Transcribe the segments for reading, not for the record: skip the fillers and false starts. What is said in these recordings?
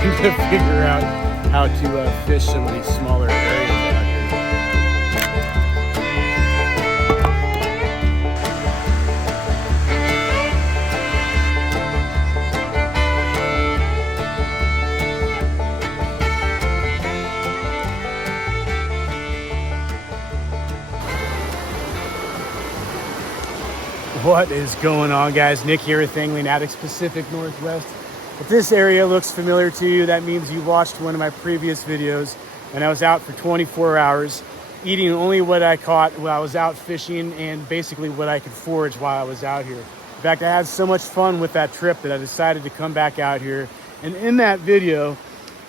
trying to figure out how to fish some of these smaller areas out here. What is going on, guys? Nick here with Angling Addicts Pacific Northwest. If this area looks familiar to you, that means you watched one of my previous videos, and I was out for 24 hours eating only what I caught while I was out fishing and basically what I could forage while I was out here. In fact, I had so much fun with that trip that I decided to come back out here. And in that video,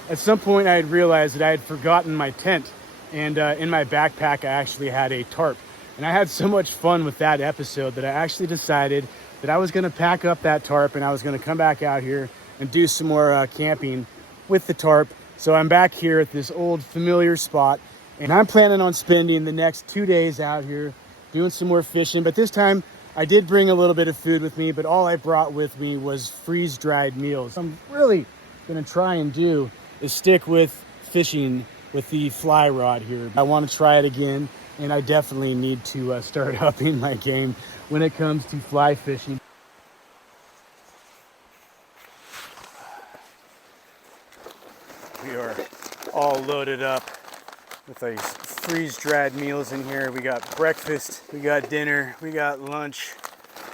at some point I had realized that I had forgotten my tent, and in my backpack I actually had a tarp. And I had so much fun with that episode that I actually decided that I was going to pack up that tarp and I was going to come back out here and do some more camping with the tarp. So I'm back here at this old familiar spot, and I'm planning on spending the next 2 days out here doing some more fishing. But this time I did bring a little bit of food with me, but all I brought with me was freeze-dried meals. I'm really going to try and do is stick with fishing with the fly rod here. I want to try it again. And I definitely need to start upping my game when it comes to fly fishing. We are all loaded up with these freeze-dried meals in here. We got breakfast, we got dinner, we got lunch,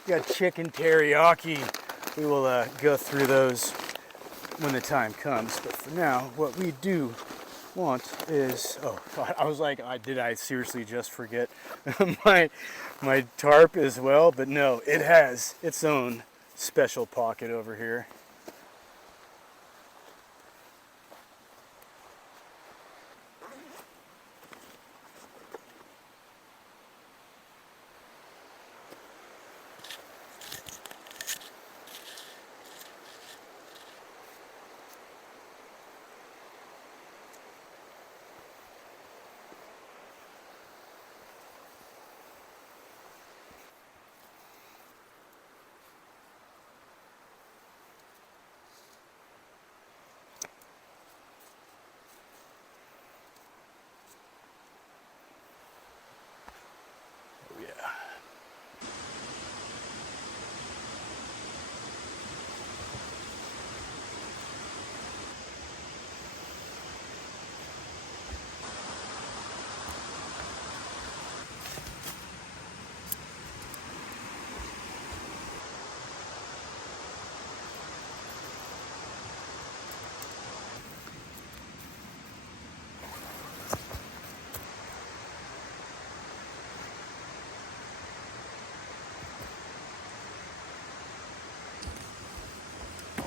we got chicken teriyaki. We will go through those when the time comes. But for now, what we do want is, I was like, did I seriously just forget my tarp as well? But no, it has its own special pocket over here.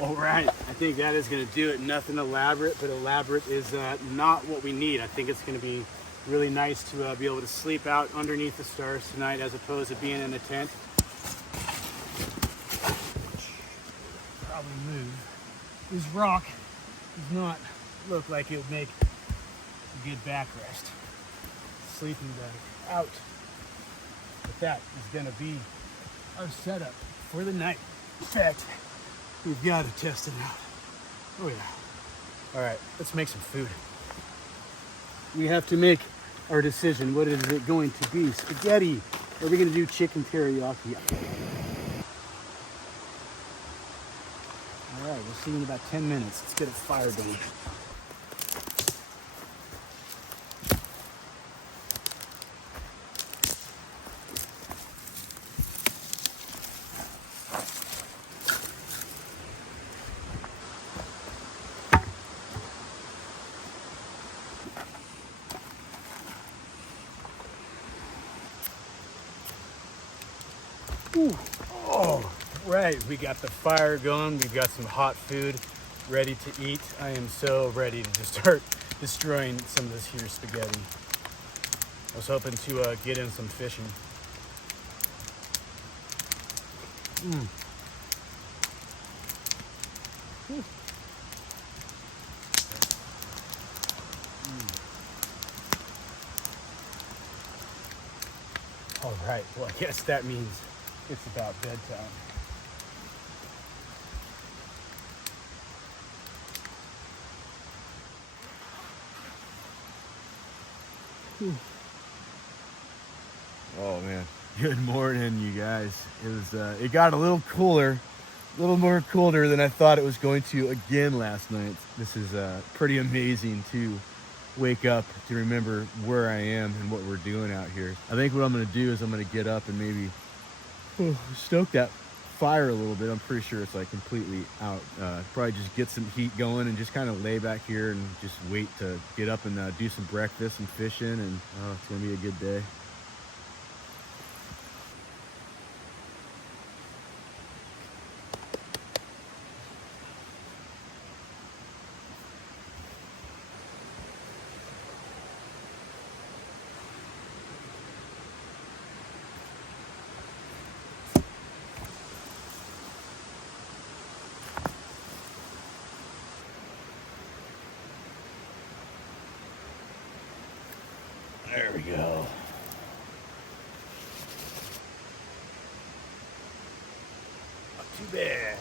All right, I think that is going to do it. Nothing elaborate, but elaborate is not what we need. I think it's going to be really nice to be able to sleep out underneath the stars tonight as opposed to being in a tent. Probably move. This rock does not look like it would make a good backrest. Sleeping bag out. But that is going to be our setup for the night. In fact, we've got to test it out. Oh yeah. All right, let's make some food. We have to make our decision. What is it going to be? Spaghetti. Or are we going to do chicken teriyaki? All right, we'll see you in about 10 minutes. Let's get a fire going. Ooh. Oh, right, we got the fire going. We've got some hot food ready to eat. I am so ready to just start destroying some of this here spaghetti. I was hoping to get in some fishing. All right, well, I guess that means it's about bedtime. Oh man, good morning, you guys. It got a little cooler, a little more colder than I thought it was going to again last night. This is pretty amazing to wake up to remember where I am and what we're doing out here. I think what I'm gonna do is I'm gonna get up and maybe stoke that fire a little bit. I'm pretty sure it's like completely out. Probably just get some heat going and just kind of lay back here and just wait to get up and do some breakfast and fishing, and it's gonna be a good day. There we go. Not too bad.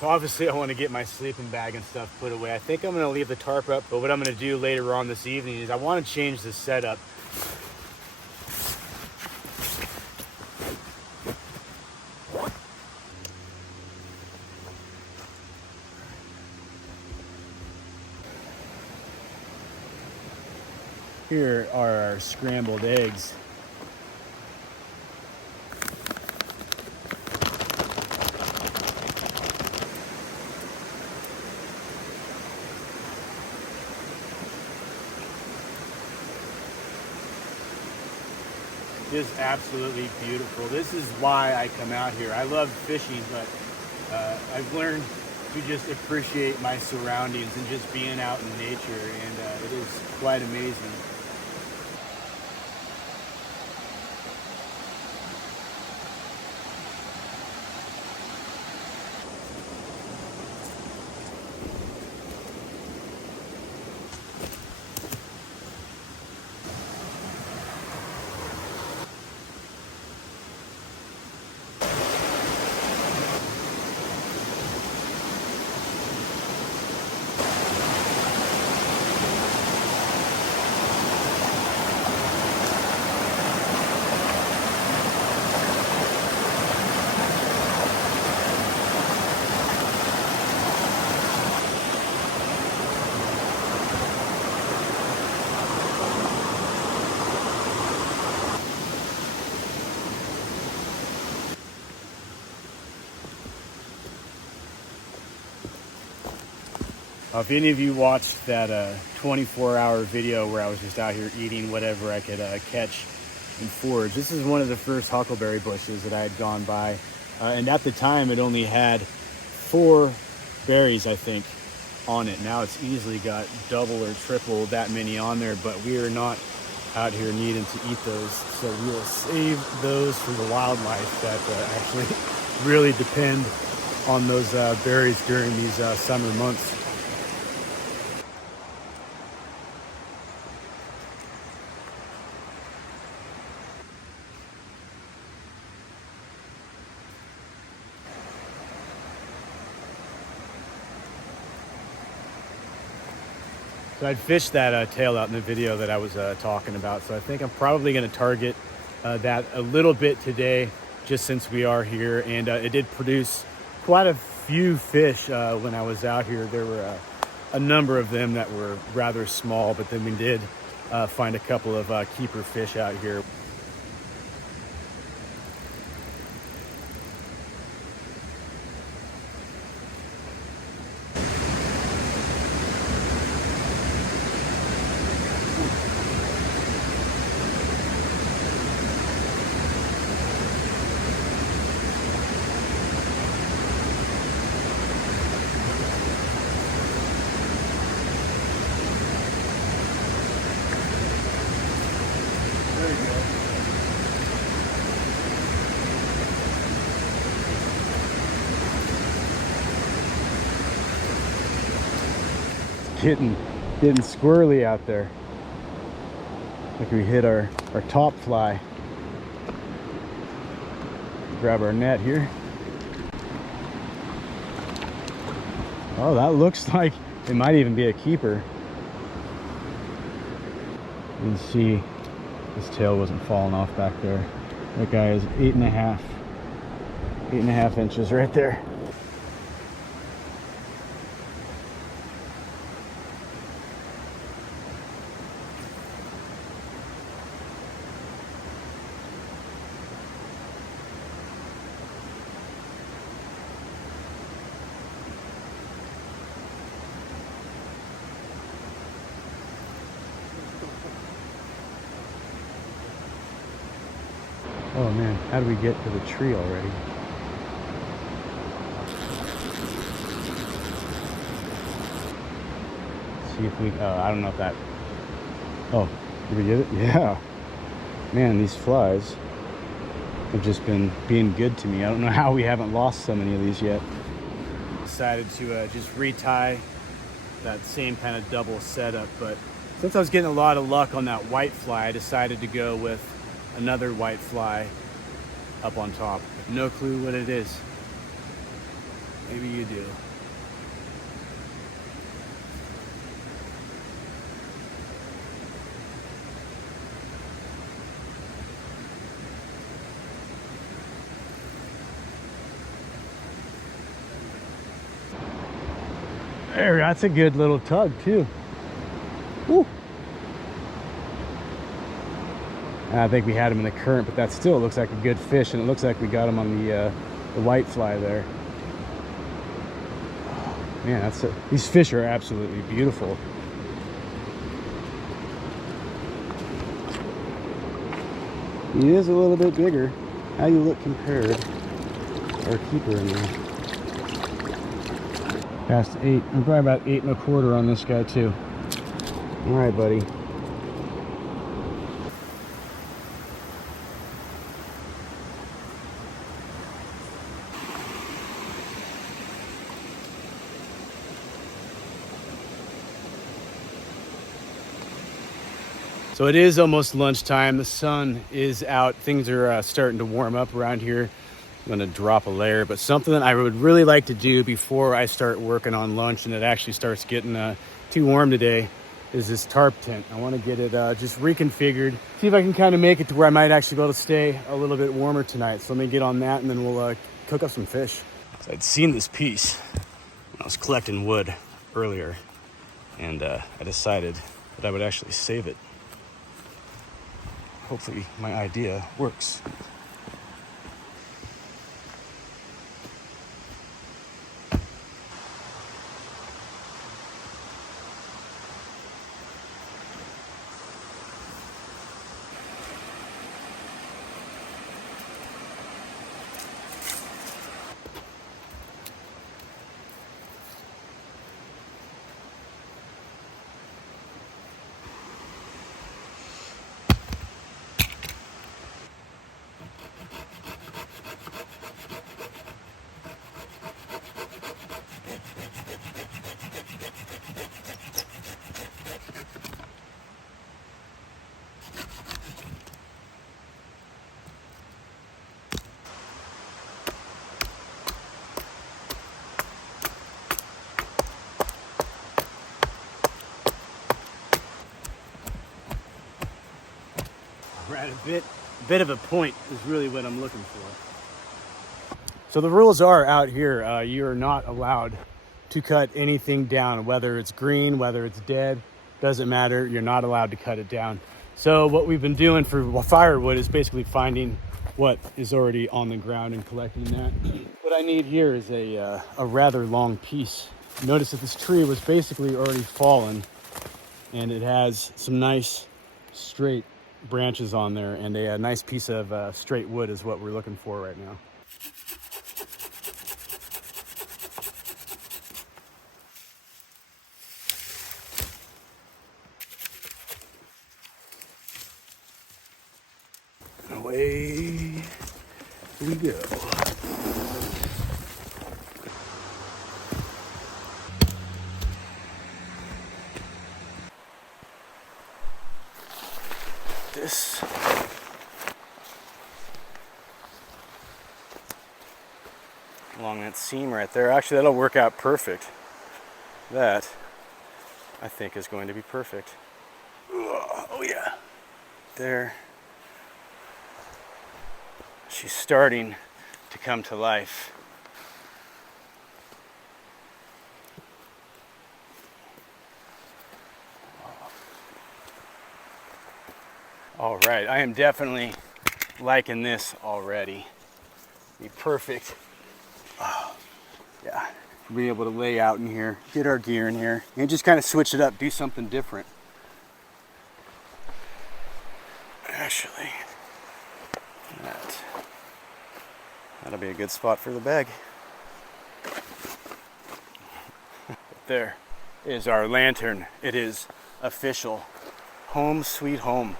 So obviously I want to get my sleeping bag and stuff put away. I think I'm going to leave the tarp up, but what I'm going to do later on this evening is I want to change the setup. Here are our scrambled eggs. Just absolutely beautiful. This is why I come out here. I love fishing, but I've learned to just appreciate my surroundings and just being out in nature, and it is quite amazing. If any of you watched that 24-hour video where I was just out here eating whatever I could catch and forage, this is one of the first huckleberry bushes that I had gone by. And at the time, it only had 4 berries, I think, on it. Now it's easily got double or triple that many on there, but we are not out here needing to eat those. So we will save those for the wildlife that actually really depend on those berries during these summer months. So I'd fished that tail out in the video that I was talking about. So I think I'm probably going to target that a little bit today, just since we are here. And it did produce quite a few fish when I was out here. There were a number of them that were rather small, but then we did find a couple of keeper fish out here. getting squirrely out there. Like we hit our top fly. Grab our net here. Oh, that looks like it might even be a keeper. You can see his tail wasn't falling off back there. That guy is 8.5 inches right there. Oh man, how do we get to the tree already? Let's see if we, I don't know if that, oh, did we get it? Yeah. Man, these flies have just been being good to me. I don't know how we haven't lost so many of these yet. Decided to just retie that same kind of double setup, but since I was getting a lot of luck on that white fly, I decided to go with another white fly up on top. No clue what it is. Maybe you do. There, that's a good little tug too. Woo. I think we had him in the current, but that still looks like a good fish, and it looks like we got him on the white fly there. Oh, man, these fish are absolutely beautiful. He is a little bit bigger. How you look compared? Our keeper in there. Past 8. I'm probably about 8.25 on this guy too. All right, buddy. So it is almost lunchtime. The sun is out. Things are starting to warm up around here. I'm gonna drop a layer, but something that I would really like to do before I start working on lunch and it actually starts getting too warm today is this tarp tent. I wanna get it just reconfigured. See if I can kind of make it to where I might actually be able to stay a little bit warmer tonight. So let me get on that and then we'll cook up some fish. So I'd seen this piece when I was collecting wood earlier, and I decided that I would actually save it. Hopefully my idea works. We're at a bit of a point is really what I'm looking for. So the rules are out here, you are not allowed to cut anything down, whether it's green, whether it's dead, doesn't matter, you're not allowed to cut it down. So what we've been doing for firewood is basically finding what is already on the ground and collecting that. What I need here is a rather long piece. Notice that this tree was basically already fallen, and it has some nice straight branches on there, and a nice piece of straight wood is what we're looking for right now. Away we go. this. Along that seam right there. Actually, that'll work out perfect. That, I think, is going to be perfect. Oh yeah. There. She's starting to come to life. All right, I am definitely liking this already. Be perfect. Oh, yeah, be able to lay out in here, get our gear in here, and just kind of switch it up, do something different. Actually, that'll be a good spot for the bag. There is our lantern. It is official. Home sweet home.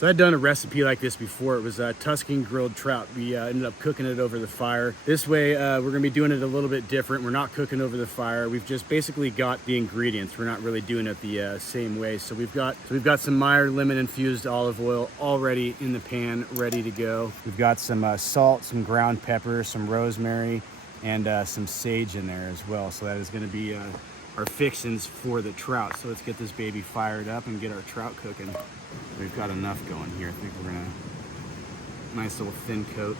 So I'd done a recipe like this before. It was Tuscan grilled trout. We ended up cooking it over the fire. This way, we're gonna be doing it a little bit different. We're not cooking over the fire. We've just basically got the ingredients. We're not really doing it the same way. So we've got some Meyer lemon infused olive oil already in the pan, ready to go. We've got some salt, some ground pepper, some rosemary, and some sage in there as well. So that is gonna be our fixings for the trout. So let's get this baby fired up and get our trout cooking. We've got enough going here. I think we're gonna, nice little thin coat.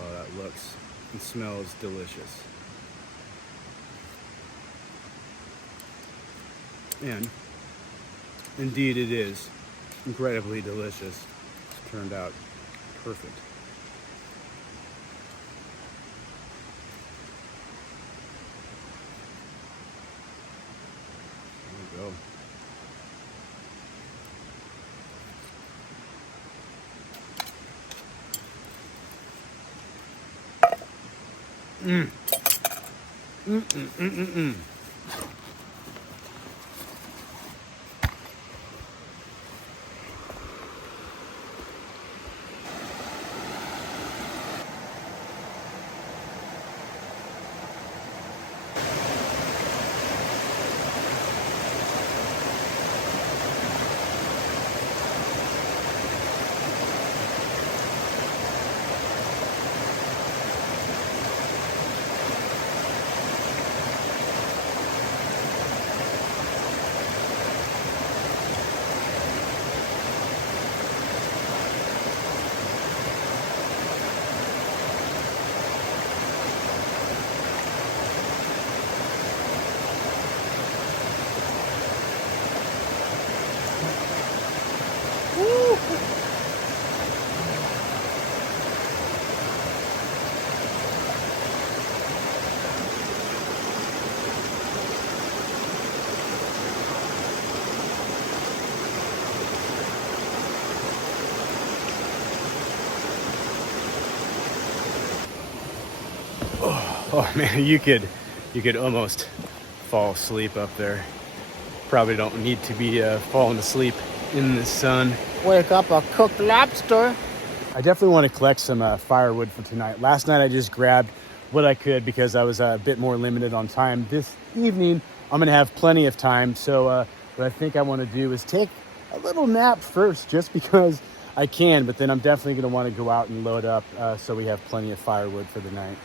Oh, that looks and smells delicious. And indeed it is incredibly delicious. It's turned out perfect. There we go. Oh man, you could almost fall asleep up there. Probably don't need to be falling asleep in the sun. Wake up a cooked lobster. I definitely want to collect some firewood for tonight. Last night I just grabbed what I could because I was a bit more limited on time. This evening I'm gonna have plenty of time. So what I think I want to do is take a little nap first, just because I can. But then I'm definitely gonna want to go out and load up so we have plenty of firewood for the night.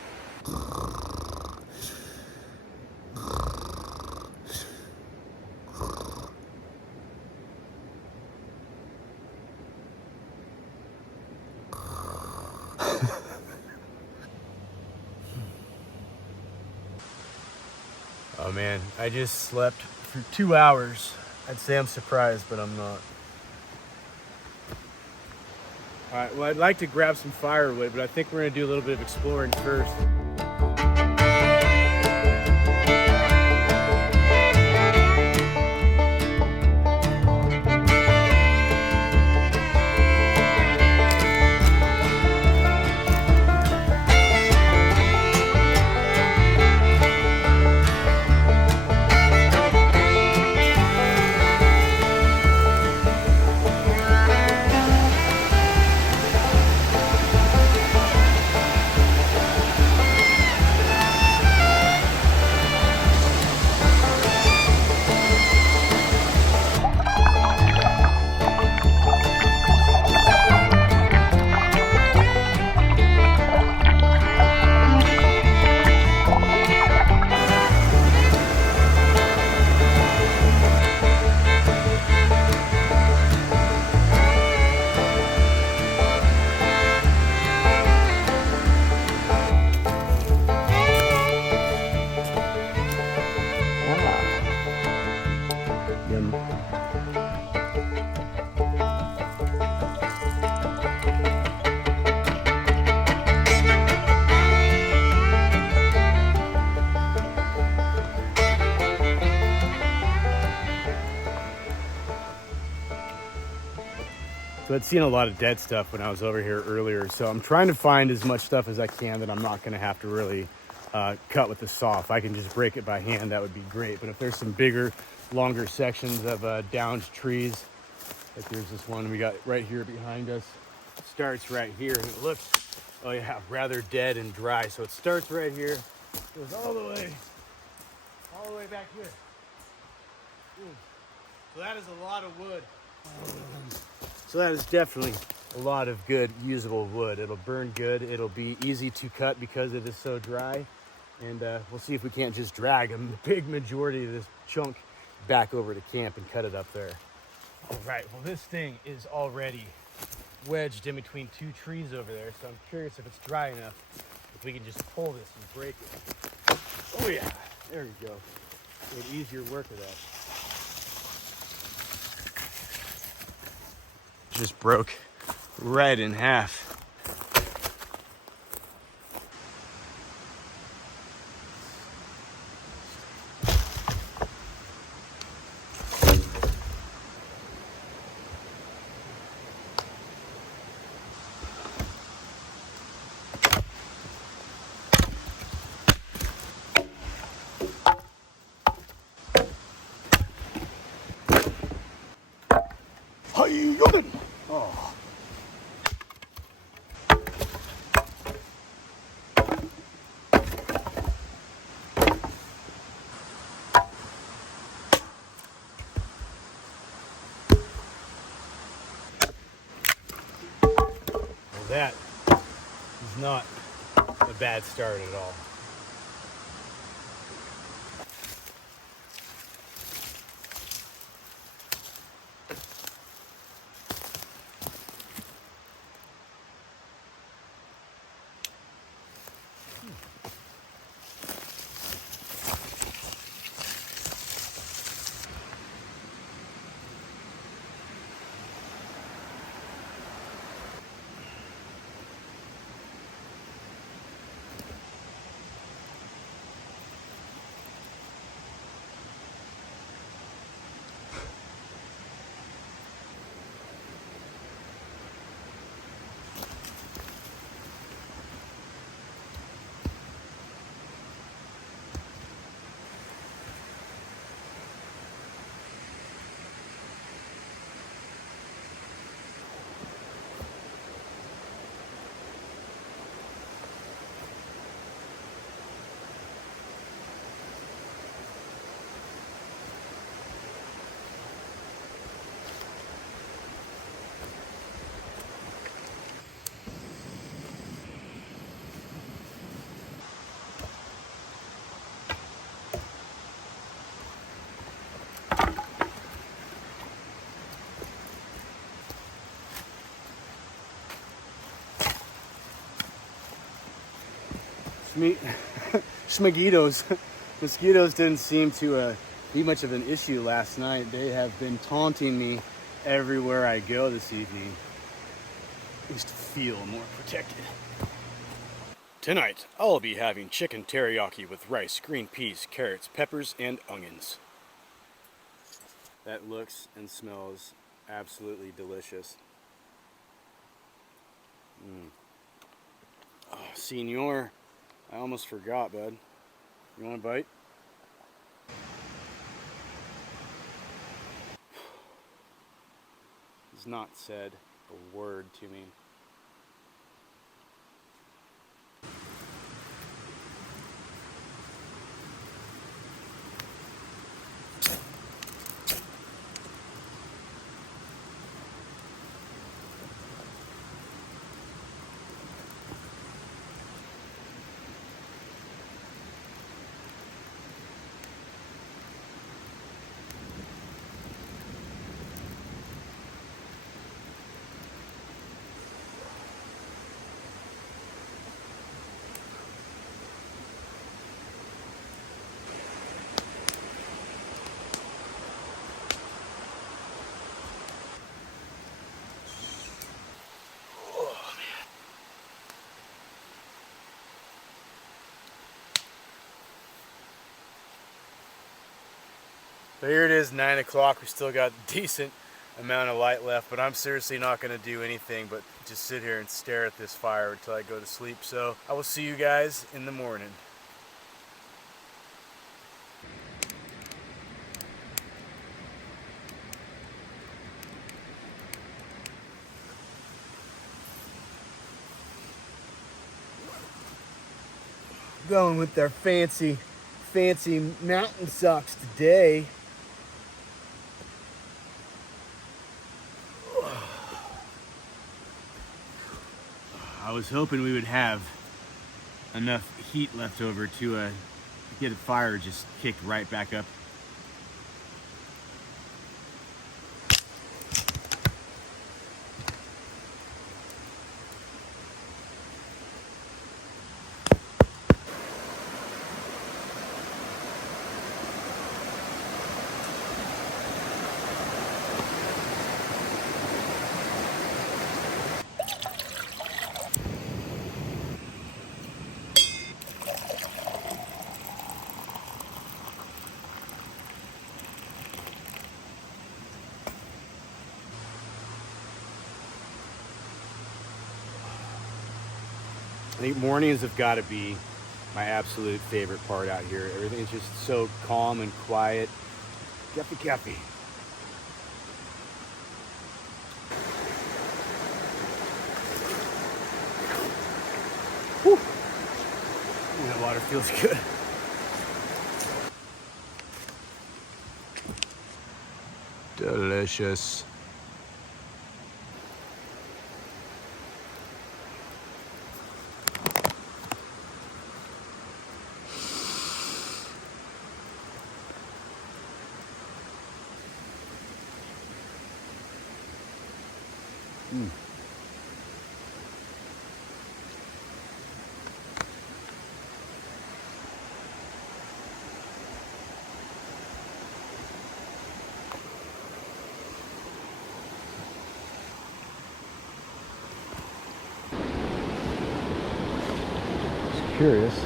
Oh man, I just slept for 2 hours. I'd say I'm surprised, but I'm not. All right, well, I'd like to grab some firewood, but I think we're gonna do a little bit of exploring first. So I'd seen a lot of dead stuff when I was over here earlier. So I'm trying to find as much stuff as I can that I'm not going to have to really cut with the saw. If I can just break it by hand, that would be great. But if there's some bigger, longer sections of downed trees, like there's this one we got right here behind us. It starts right here and it looks, oh yeah, rather dead and dry. So it starts right here, goes all the way back here. Ooh. So that is a lot of wood. So that is definitely a lot of good usable wood. It'll burn good. It'll be easy to cut because it is so dry. And we'll see if we can't just drag a big majority of this chunk back over to camp and cut it up there. All right, well this thing is already wedged in between two trees over there. So I'm curious if it's dry enough, if we can just pull this and break it. Oh yeah, there you go. Made easier work of that. Just broke right in half. How you doing? Oh. Well, that is not a bad start at all. Mosquitoes. Mosquitoes didn't seem to be much of an issue last night. They have been taunting me everywhere I go this evening. I used to feel more protected. Tonight, I'll be having chicken teriyaki with rice, green peas, carrots, peppers, and onions. That looks and smells absolutely delicious. Oh, senor, I almost forgot, bud. You want a bite? He's not said a word to me. So here it is, 9 o'clock. We still got decent amount of light left, but I'm seriously not going to do anything but just sit here and stare at this fire until I go to sleep. So I will see you guys in the morning. Going with our fancy mountain socks today. I was hoping we would have enough heat left over to get the fire just kicked right back up. I think mornings have got to be my absolute favorite part out here. Everything's just so calm and quiet. Caffy. Whew. Ooh, that water feels good. Delicious. Curious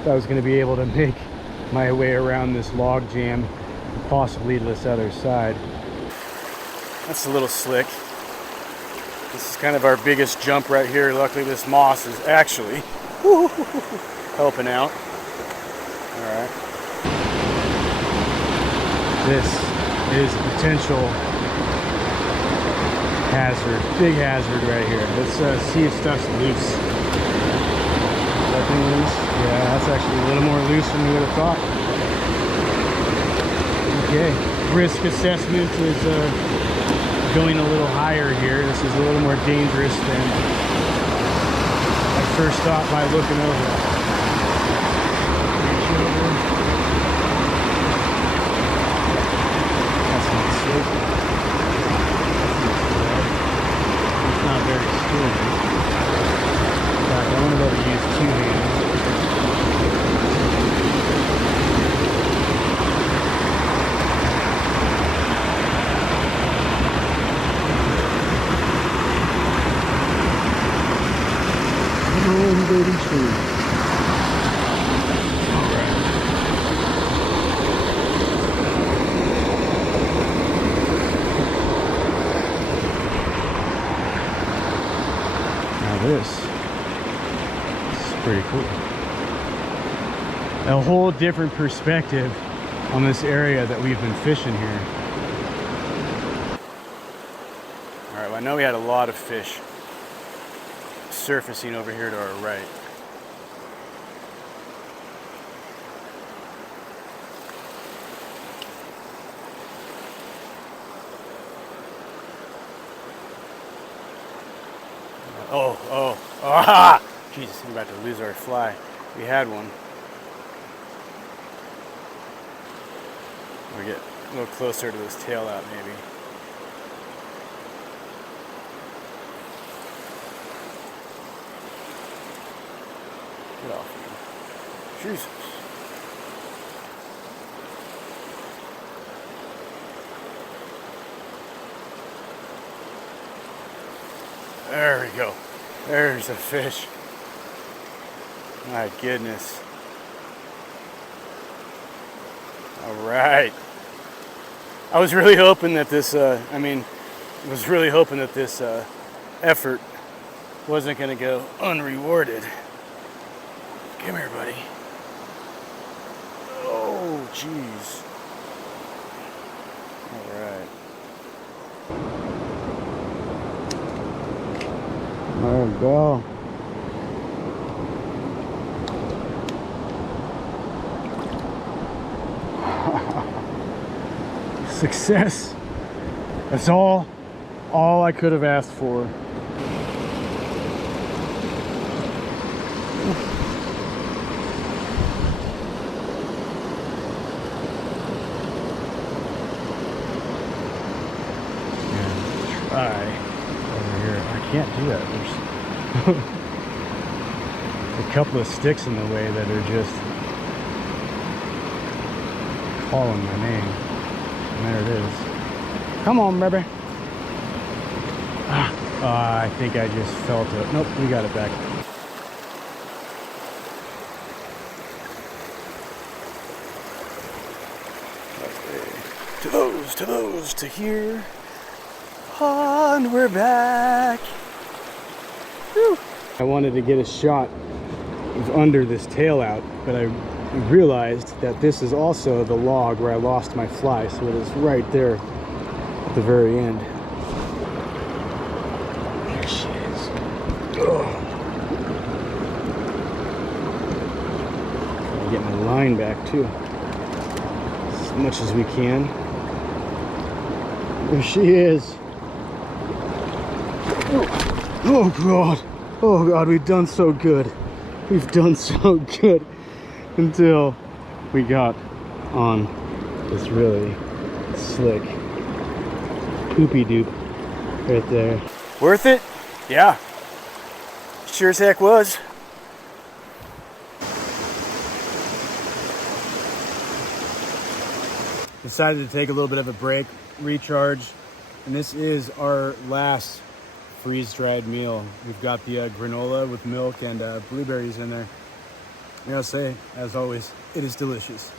if I was going to be able to make my way around this log jam and possibly to this other side. That's a little slick. This is kind of our biggest jump right here. Luckily this moss is actually helping out. Alright. This is a potential hazard. Big hazard right here. Let's see if stuff's loose. Loose. Yeah, that's actually a little more loose than we would have thought. Okay, risk assessment is going a little higher here. This is a little more dangerous than I first thought by looking over. That's not safe. It's not very sturdy. I want to be able to use two hands. Now this. Pretty cool. A whole different perspective on this area that we've been fishing here. All right, well, I know we had a lot of fish surfacing over here to our right. Ah! Jesus, we're about to lose our fly. We had one. We'll get a little closer to this tail out, maybe. Get off here. Jesus. There we go. There's a fish. My goodness. All right. I was really hoping that this, was really hoping that this effort wasn't going to go unrewarded. Come here, buddy. Oh, jeez. All right. There we go. Success. That's all I could have asked for. Try over here. I can't do that. There's a couple of sticks in the way that are just calling my name. And there it is. Come on, baby. I think I just felt it. Nope, we got it back. Okay. To those, to here. And we're back. Whew. I wanted to get a shot of under this tail out, but I realized that this is also the log where I lost my fly, so it is right there at the very end. There she is. Ugh. Gotta get my line back too, as much as we can. There she is. Oh God. Oh God, we've done so good. We've done so good until we got on this really slick poopy doop right there. Worth it? Yeah. Sure as heck was. Decided to take a little bit of a break, recharge, and this is our last freeze-dried meal. We've got the granola with milk and blueberries in there. I gotta say, as always, it is delicious.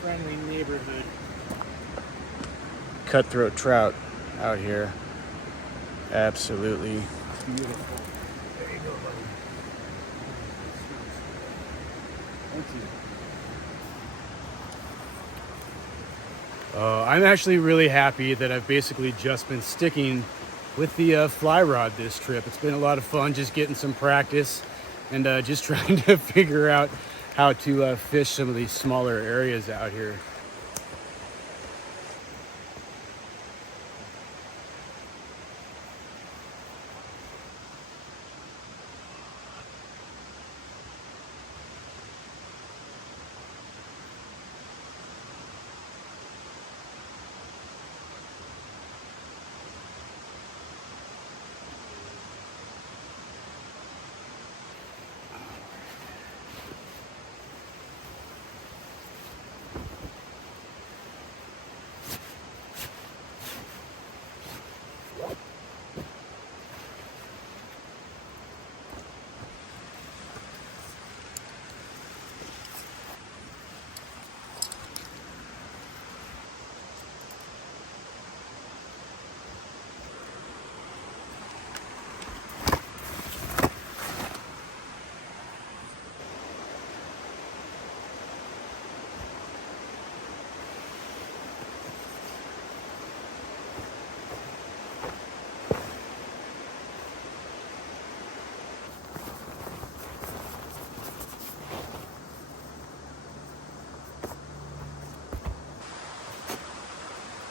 Friendly neighborhood. Cutthroat trout out here. Absolutely beautiful. There you go, buddy. Thank you. I'm actually really happy that I've basically just been sticking with the fly rod this trip. It's been a lot of fun just getting some practice and just trying to figure out how to fish some of these smaller areas out here.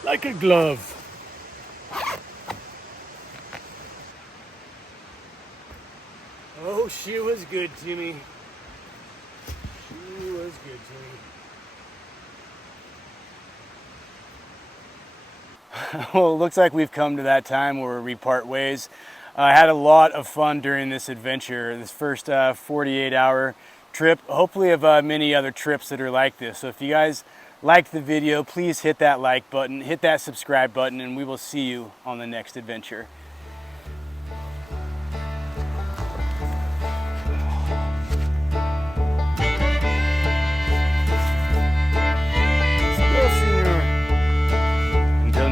Like a glove. Oh, she was good to me. She was good to me. Well, it looks like we've come to that time where we part ways. I had a lot of fun during this adventure, this first 48-hour trip. Hopefully of many other trips that are like this. So if you guys liked the video, please hit that like button, hit that subscribe button, and we will see you on the next adventure.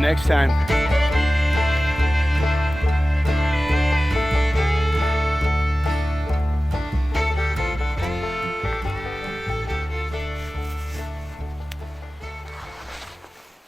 next time.